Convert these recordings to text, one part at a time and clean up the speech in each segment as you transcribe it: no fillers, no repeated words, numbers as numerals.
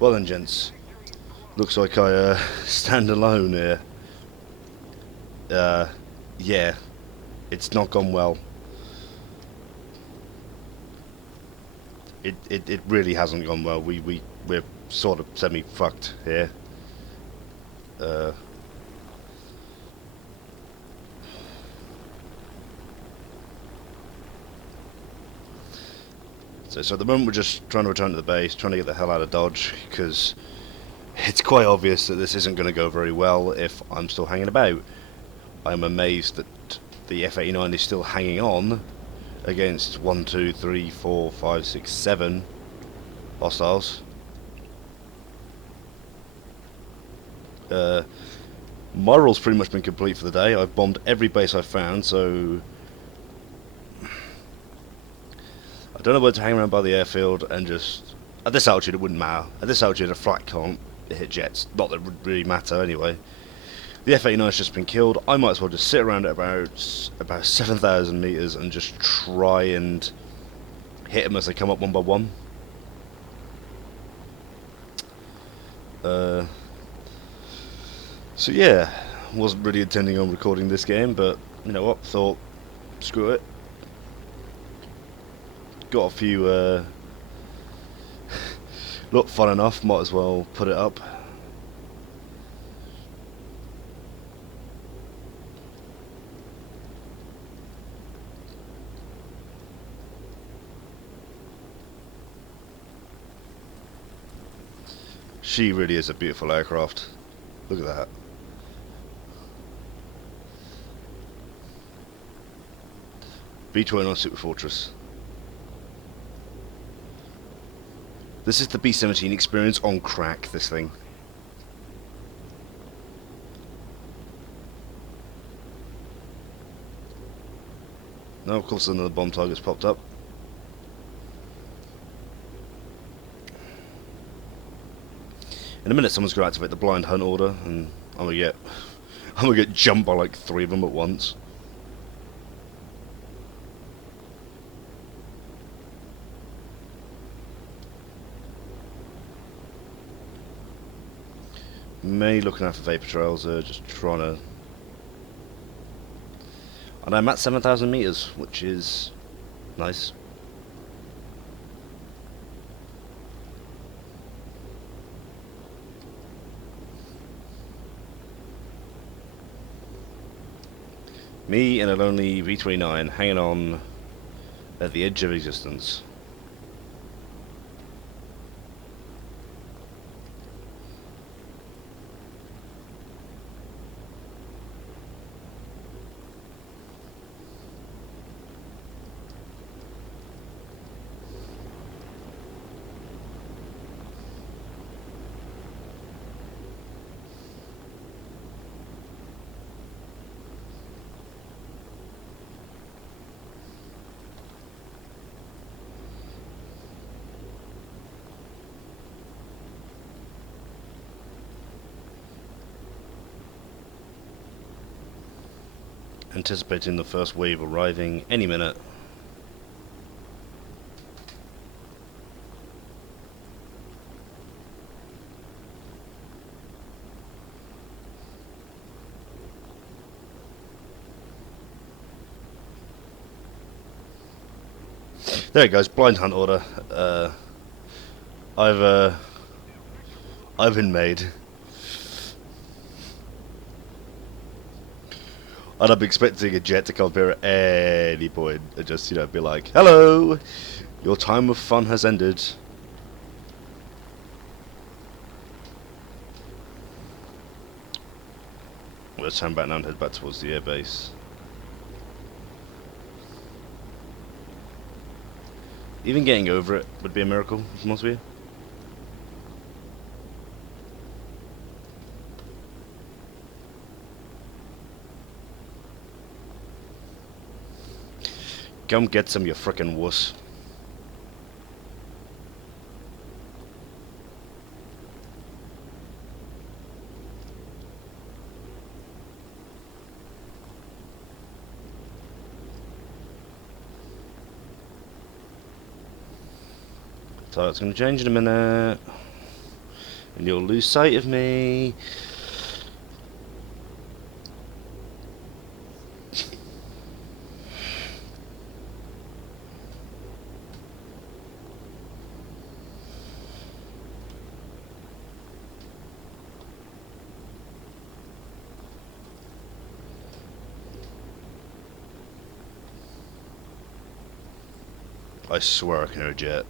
Well then, gents. Looks like I stand alone here. Yeah, it's not gone well. It really hasn't gone well. We're sort of semi-fucked here. Uh, so at the moment we're just trying to return to the base, trying to get the hell out of Dodge, because it's quite obvious that this isn't going to go very well if I'm still hanging about. I'm amazed that the F-89 is still hanging on against 1, 2, 3, 4, 5, 6, 7 hostiles. My role's pretty much been complete for the day. I've bombed every base I've found, so I don't know whether to hang around by the airfield and just... At this altitude it wouldn't matter. At this altitude a flak can't hit jets. Not that it would really matter anyway. The F-89 has just been killed. I might as well just sit around at about 7,000 meters and just try and hit them as they come up one by one. So yeah, wasn't really intending on recording this game, but you know what, thought, screw it. Got a few, look, fun enough, might as well put it up. She really is a beautiful aircraft. Look at that. B-29 Superfortress. This is the B-17 experience on crack, this thing. Now, of course, another bomb target's popped up. In a minute, someone's going to activate the blind hunt order, and I'm gonna get jumped by like 3 of them at once. Me looking out for vapor trails, just trying to... And I'm at 7,000 meters, which is nice. Me and a lonely B-29 hanging on at the edge of existence. Anticipating the first wave arriving any minute. There it goes, blind hunt order. I've been made. And I'm expecting a jet to come up here at any point and just, you know, be like, hello, your time of fun has ended. Let's turn back now and head back towards the airbase. Even getting over it would be a miracle, if I'm honest with you. Come get some, you frickin' wuss. So it's going to change in a minute. And you'll lose sight of me. I swear I can hear a jet.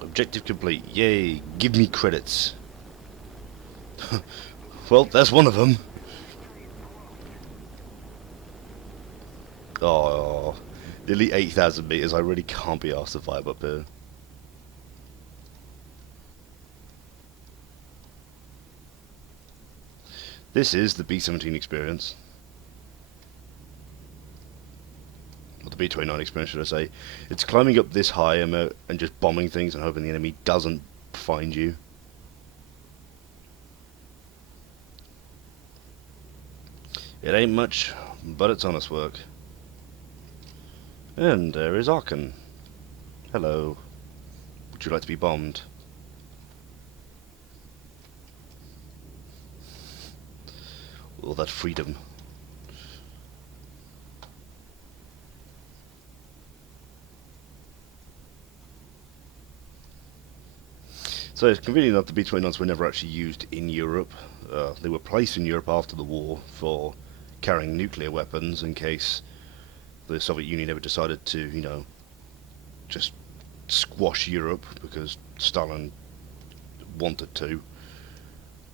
Objective complete. Yay, give me credits. Well, that's one of them. Oh, nearly 8,000 meters. I really can't be asked to vibe up here. This is the B-17 experience. Or the B-29 experience, should I say. It's climbing up this high and just bombing things and hoping the enemy doesn't find you. It ain't much, but it's honest work. And there is Arkan. Hello. Would you like to be bombed? All that freedom. So it's convenient enough the B-29s were never actually used in Europe. They were placed in Europe after the war for carrying nuclear weapons in case the Soviet Union ever decided to, you know, just squash Europe because Stalin wanted to.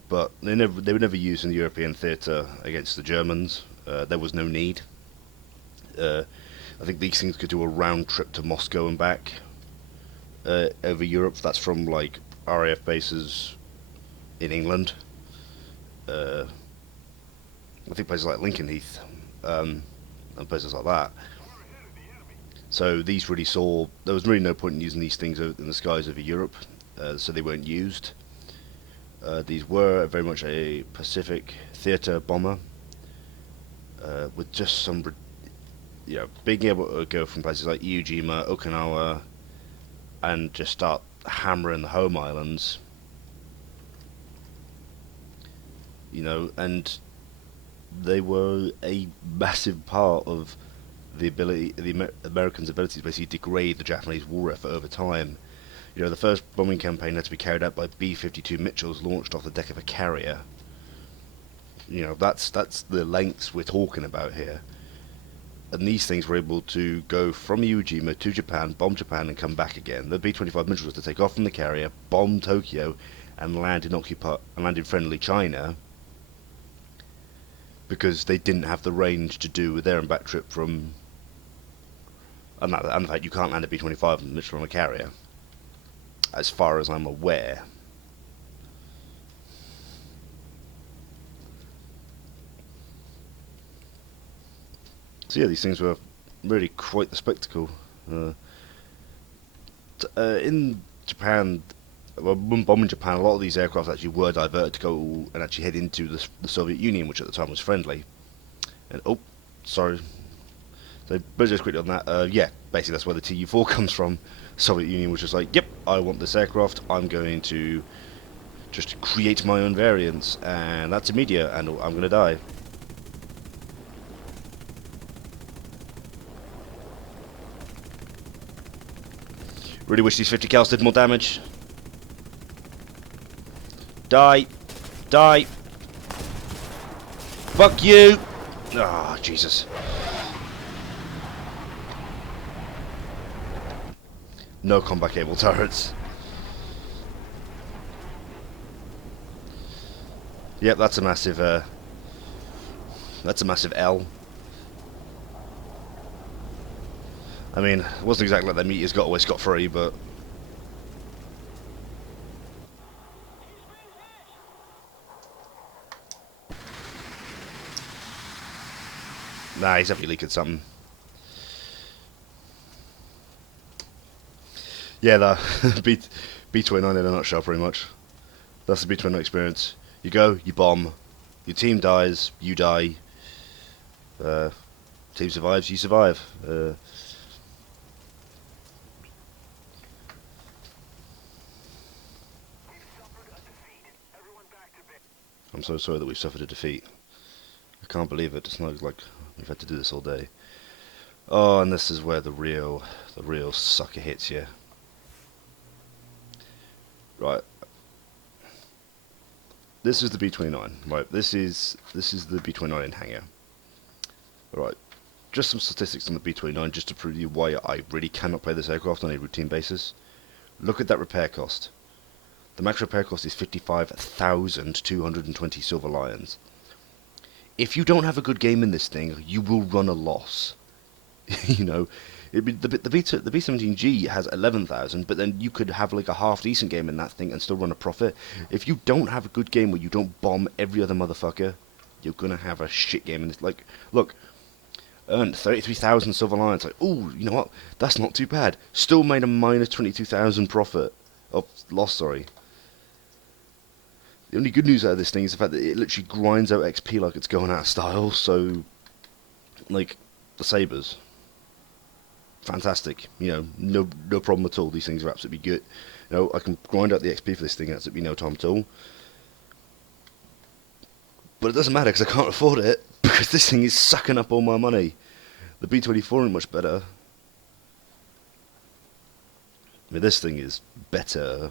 But they were never used in the European theatre against the Germans. There was no need. I think these things could do a round trip to Moscow and back over Europe. That's from like RAF bases in England. I think places like Lincoln Heath and places like that. So these really saw there was really no point in using these things in the skies over Europe, so they weren't used. These were very much a Pacific theatre bomber with just some, you know, being able to go from places like Iwo Jima, Okinawa, and just start hammering the home islands. You know, and they were a massive part of the Americans' ability to basically degrade the Japanese war effort over time. You know, the first bombing campaign had to be carried out by B-52 Mitchells launched off the deck of a carrier. You know, that's the lengths we're talking about here. And these things were able to go from Iwo Jima to Japan, bomb Japan, and come back again. The B-25 Mitchell was to take off from the carrier, bomb Tokyo, and land in friendly China, because they didn't have the range to do a there and back trip from. And the fact you can't land a B-25 Mitchell on a carrier, as far as I'm aware. So yeah, these things were really quite the spectacle. In Japan, well, when bombing Japan, a lot of these aircraft actually were diverted to go and actually head into the Soviet Union, which at the time was friendly. And oh, sorry. So, but just quickly on that, yeah, basically that's where the Tu-4 comes from. Soviet Union was just like, yep, I want this aircraft. I'm going to just create my own variants, and that's immediate, and I'm going to die. Really wish these 50 cals did more damage. Die. Die. Fuck you. Ah, oh, Jesus. No combat cable turrets. Yep, that's a massive L. I mean, it wasn't exactly like the meteors got away scot-free, but Nah, he's definitely leaked something. Yeah, the B-29 in a nutshell, pretty much. That's the B-29 experience. You go, you bomb, your team dies, you die. Team survives, you survive. I'm so sorry that we've suffered a defeat. I can't believe it. It's not like we've had to do this all day. Oh, and this is where the real sucker hits you. Right. This is the B-29. Right. This is the B-29 in hangar. Right. Just some statistics on the B-29 just to prove you why I really cannot play this aircraft on a routine basis. Look at that repair cost. The max repair cost is 55,220 Silver Lions. If you don't have a good game in this thing, you will run a loss. You know, the B-17G has 11,000, but then you could have like a half decent game in that thing and still run a profit. If you don't have a good game where you don't bomb every other motherfucker, you're gonna have a shit game in this. Like, look, earned 33,000 Silver Lions. Like, ooh, you know what? That's not too bad. Still made a minus 22,000 profit. Oh, loss, sorry. The only good news out of this thing is the fact that it literally grinds out XP like it's going out of style. So, like, the sabers, fantastic. You know, no problem at all. These things are absolutely good. You know, I can grind out the XP for this thing. Absolutely no time at all. But it doesn't matter because I can't afford it because this thing is sucking up all my money. The B-24 ain't much better. I mean, this thing is better.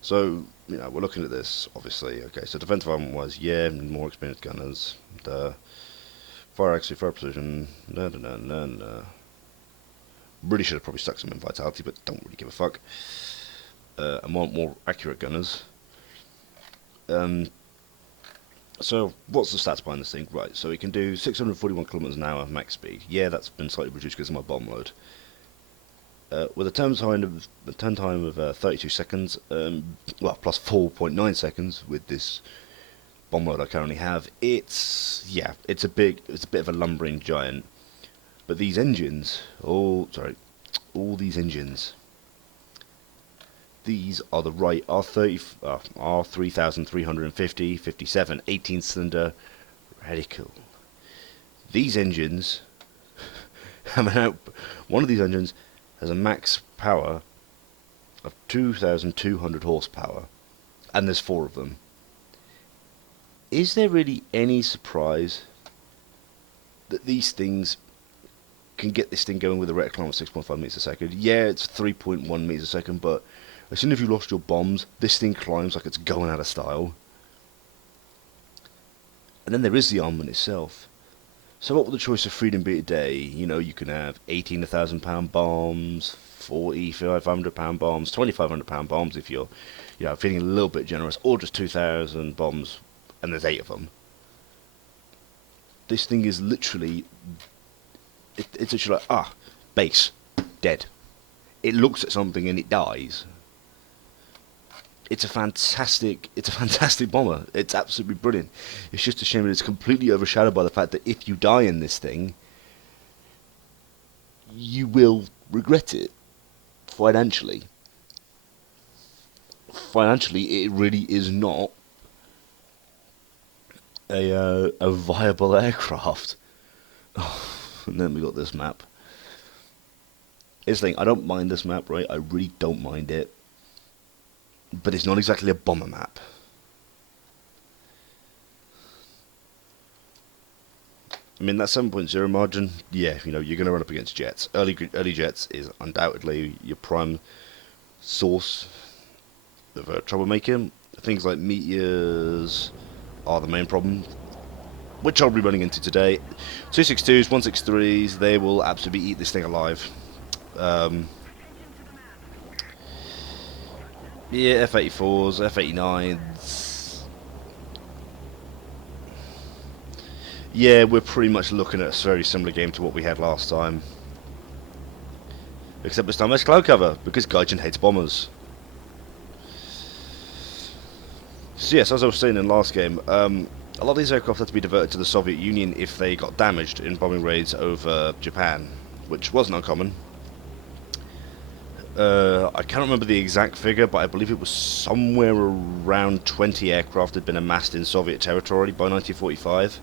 So, you know, we're looking at this, obviously. Okay, so defensive armament wise, yeah, more experienced gunners. The fire accuracy, fire precision, Really should have probably stuck some in vitality, but don't really give a fuck. And more accurate gunners. So, what's the stats behind this thing? Right, so it can do 641 kilometers an hour max speed. Yeah, that's been slightly reduced because of my bomb load. With a turn time of 32 seconds, well, plus 4.9 seconds with this bomb load I currently have. It's a bit of a lumbering giant. But these engines, all these engines, these are the right R3350, 57, 18-cylinder reticle. These engines have one of these engines has a max power of 2,200 horsepower, and there's 4 of them. Is there really any surprise that these things can get this thing going with a rate of climb of 6.5 meters a second? Yeah, it's 3.1 meters a second, but as soon as you've lost your bombs, this thing climbs like it's going out of style. And then there is the armament itself. So what would the choice of freedom be today? You know, you can have 18 1,000-pound bombs, 40 500-pound bombs, 2,500-pound bombs if you're, you know, feeling a little bit generous, or just 2,000 bombs, and there's 8 of them. This thing is literally, it's literally like, base, dead. It looks at something and it dies. It's a fantastic bomber. It's absolutely brilliant. It's just a shame that it's completely overshadowed by the fact that if you die in this thing, you will regret it financially. Financially, it really is not a viable aircraft. Oh, and then we got this map. This thing, I don't mind this map, right? I really don't mind it. But it's not exactly a bomber map. I mean, that 7.0 margin, yeah, you know, you're going to run up against jets. Early jets is undoubtedly your prime source of troublemaking. Things like meteors are the main problem, which I'll be running into today. 262s, 163s, they will absolutely eat this thing alive. Yeah, F-84s, F-89s. Yeah, we're pretty much looking at a very similar game to what we had last time. Except this time there's cloud cover, because Gaijin hates bombers. So yes, as I was saying in the last game, A lot of these aircraft had to be diverted to the Soviet Union if they got damaged in bombing raids over Japan, which wasn't uncommon. I can't remember the exact figure, but I believe it was somewhere around 20 aircraft had been amassed in Soviet territory by 1945.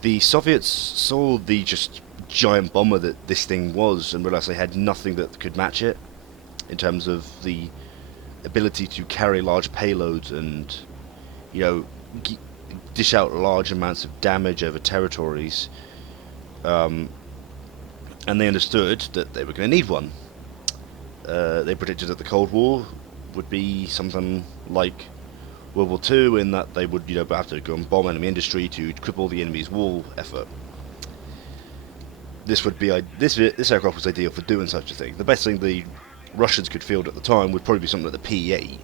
The Soviets saw the just giant bomber that this thing was and realised they had nothing that could match it in terms of the ability to carry large payloads and, you know, dish out large amounts of damage over territories. And they understood that they were going to need one. They predicted that the Cold War would be something like World War II, in that they would, have to go and bomb enemy industry to cripple the enemy's war effort. This aircraft was ideal for doing such a thing. The best thing the Russians could field at the time would probably be something like the P-8.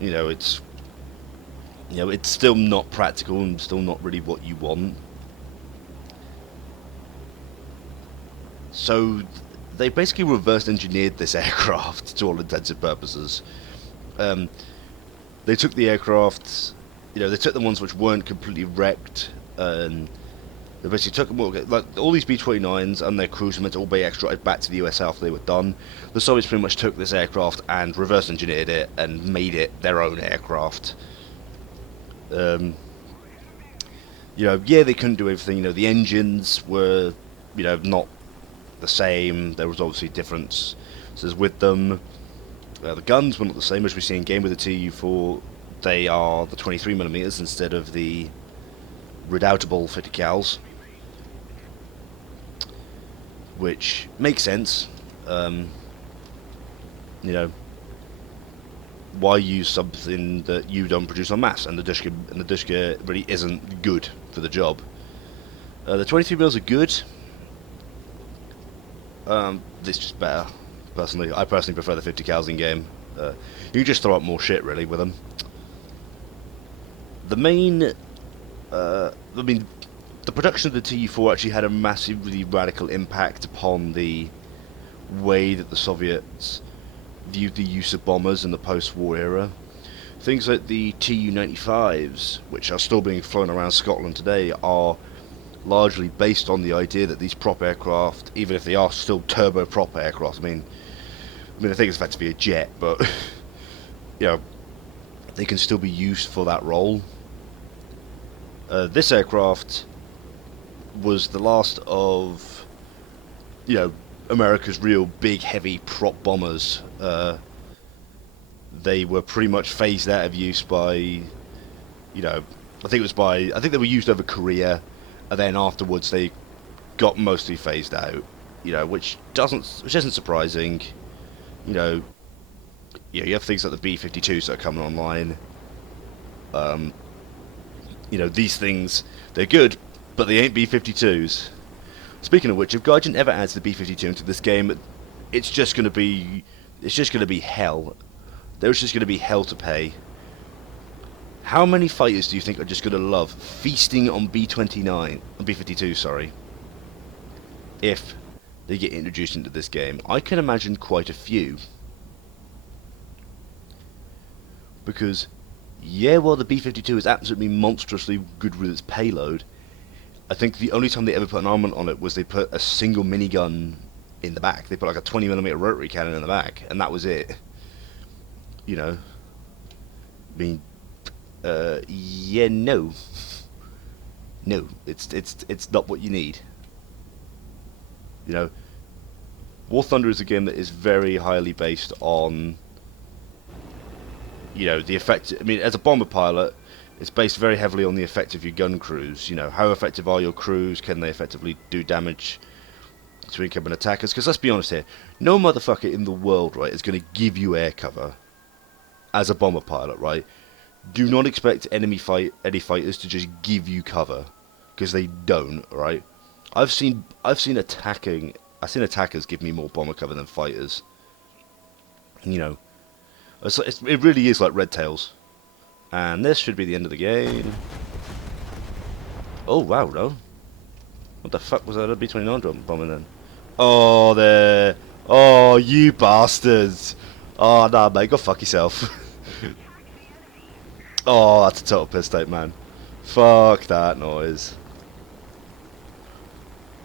It's still not practical and still not really what you want. So they basically reverse engineered this aircraft to all intents and purposes. They took the aircraft, they took the ones which weren't completely wrecked, and they basically took them all these B-29s and their crews were meant to all be extradited back to the US after they were done. The Soviets pretty much took this aircraft and reverse engineered it and made it their own aircraft. They couldn't do everything. The engines were, not the same. There was obviously differences with them. The guns were not the same as we see in game with the Tu-4. They are the 23mm instead of the redoubtable 50 cals, which makes sense. Why use something that you don't produce en masse? And the Dushka really isn't good for the job. The 23mm are good. This is just better. I personally prefer the 50 cals in game. You can just throw up more shit really with them. The production of the Tu-4 actually had a massively radical impact upon the way that the Soviets viewed the use of bombers in the post-war era. Things like the Tu-95s, which are still being flown around Scotland today, are largely based on the idea that these prop aircraft, even if they are still turboprop aircraft, I mean, I think it's effectively a jet, but they can still be used for that role. This aircraft was the last of, America's real big, heavy prop bombers. They were pretty much phased out of use by, I think they were used over Korea, and then afterwards they got mostly phased out. Which isn't surprising. You have things like the B-52s that are coming online. These things, they're good, but they ain't B-52s. Speaking of which, if Gaijin ever adds the B-52 into this game, it's just gonna be hell. There's just gonna be hell to pay. How many fighters do you think are just gonna love feasting on B-52, sorry, if they get introduced into this game? I can imagine quite a few. Because, while the B-52 is absolutely monstrously good with its payload, I think the only time they ever put an armament on it was they put a single minigun in the back. They put like a 20mm rotary cannon in the back, and that was it. No. No, it's not what you need. War Thunder is a game that is very highly based on, the effect. As a bomber pilot, it's based very heavily on the effect of your gun crews. How effective are your crews? Can they effectively do damage to incoming attackers? Because let's be honest here, no motherfucker in the world, right, is going to give you air cover as a bomber pilot, right? Do not expect any fighters to just give you cover, because they don't, right? I've seen attackers give me more bomber cover than fighters. It really is like Red Tails. And this should be the end of the game. Oh wow, no. What the fuck was that? A B-29 bombing then? Oh, there. Oh, you bastards. Oh, nah, mate, go fuck yourself. Oh, that's a total piss take, man. Fuck that noise.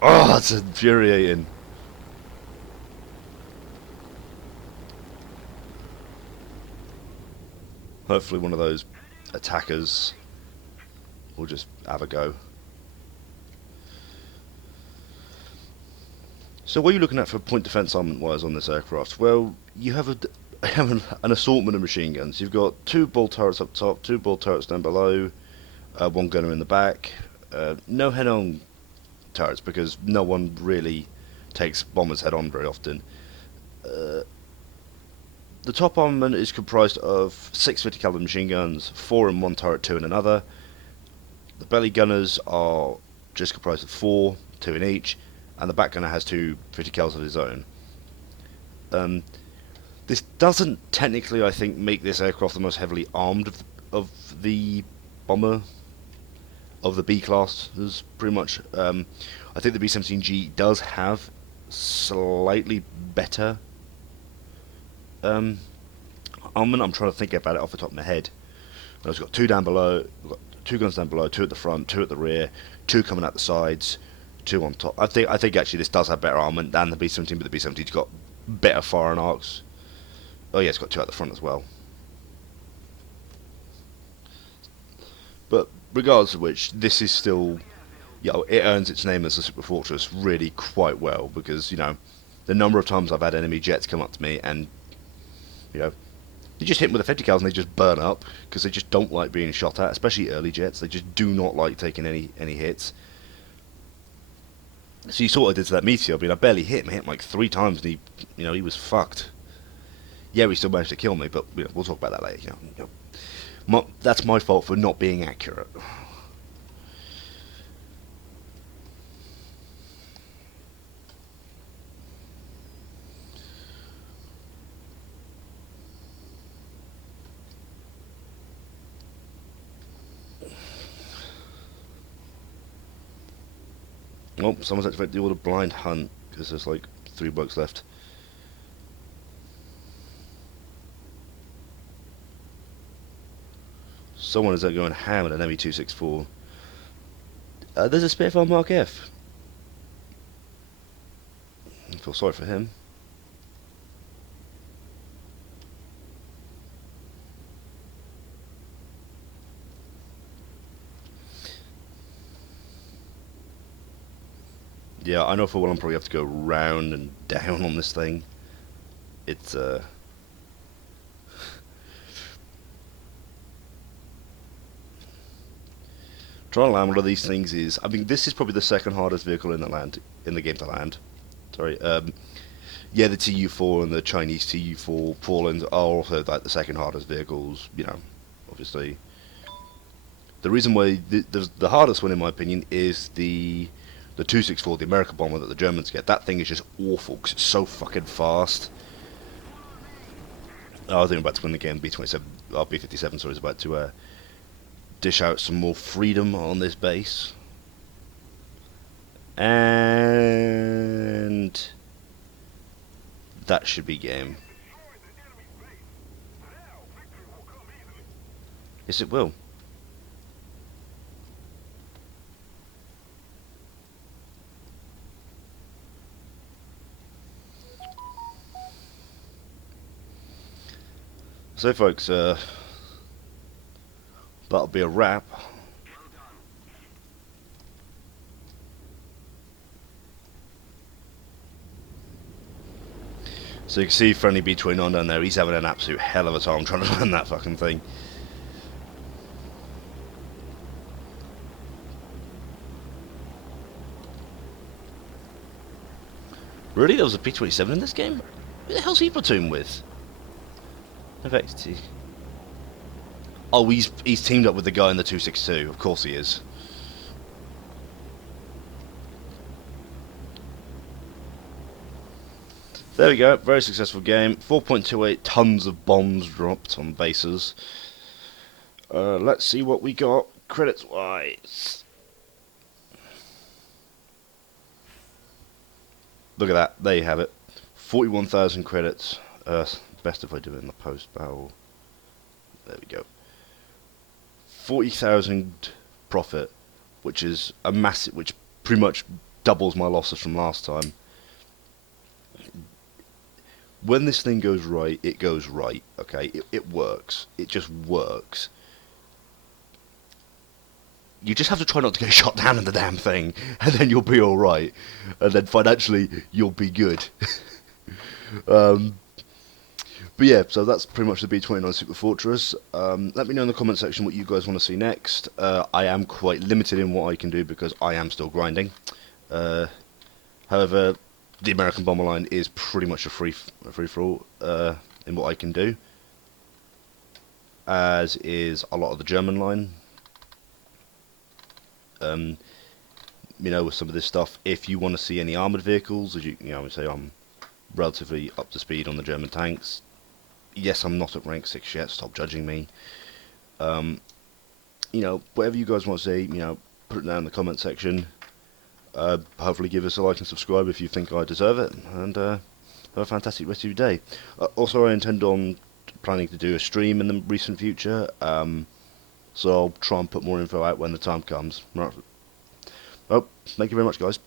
Oh, that's infuriating. Hopefully one of those attackers will just have a go. So what are you looking at for point defence armament-wise on this aircraft? Well, you have an assortment of machine guns. You've got 2 ball turrets up top, 2 ball turrets down below, 1 gunner in the back. No head-on turrets because no one really takes bombers head-on very often. The top armament is comprised of 6 50 caliber machine guns, 4 in one turret, 2 in another. The belly gunners are just comprised of 4, 2 in each, and the back gunner has 2 50 cals of his own. This doesn't technically, I think, make this aircraft the most heavily armed of the bomber, of the B class. There's pretty much. I think the B-17G does have slightly better armament. I'm trying to think about it off the top of my head. It's got 2 down below, we've got 2 guns down below, 2 at the front, 2 at the rear, 2 coming out the sides, 2 on top. I think actually this does have better armament than the B-17, but the B-17's got better firing arcs. Oh yeah, it's got 2 at the front as well. But regardless of which, this is still, it earns its name as a Superfortress really quite well, because, the number of times I've had enemy jets come up to me and, you just hit them with a 50 cal and they just burn up, because they just don't like being shot at, especially early jets. They just do not like taking any hits. So you saw what I did to that Meteor. I barely hit him. I hit him like 3 times and he was fucked. Yeah, he still managed to kill me, but we'll talk about that later. That's my fault for not being accurate. Oh, someone's activated the order blind hunt, because there's like 3 bugs left. Someone is going ham at an ME-264. There's a Spitfire Mark F. I feel sorry for him. Yeah, I know for well I'm probably have to go round and down on this thing. It's trying to land one of these things is, this is probably the second hardest vehicle in the game to land. Sorry. Yeah, the TU4 and the Chinese TU4 Poland are also like the second hardest vehicles. Obviously. The reason why the hardest one, in my opinion, is the 264, the American bomber that the Germans get. That thing is just awful because it's so fucking fast. I think I'm about to win the game. B-27, B-57, sorry, is about to dish out some more freedom on this base. And that should be game. Yes, it will. So folks, that'll be a wrap. So you can see friendly B-29 down there, he's having an absolute hell of a time trying to land that fucking thing. Really? There was a B-27 in this game? Who the hell's he platoon with? FXT. Oh, he's teamed up with the guy in the 262. Of course he is. There we go. Very successful game. 4.28 tons of bombs dropped on bases. Let's see what we got credits-wise. Look at that. There you have it. 41,000 credits. Best if I do it in the post-battle. There we go. 40,000 profit, which is a massive, which pretty much doubles my losses from last time. When this thing goes right, it goes right. Okay, it works. It just works. You just have to try not to get shot down in the damn thing, and then you'll be all right. And then financially, you'll be good. um, But yeah, so that's pretty much the B-29 Superfortress. Let me know in the comment section what you guys want to see next. I am quite limited in what I can do because I am still grinding. However, the American bomber line is pretty much a free for all in what I can do, as is a lot of the German line. With some of this stuff, if you want to see any armoured vehicles, as you know, say I'm relatively up to speed on the German tanks. Yes, I'm not at rank 6 yet, stop judging me. Whatever you guys want to see, put it down in the comment section. Hopefully give us a like and subscribe if you think I deserve it, and have a fantastic rest of your day. Also, I intend on planning to do a stream in the recent future, so I'll try and put more info out when the time comes. Right. Well, thank you very much, guys.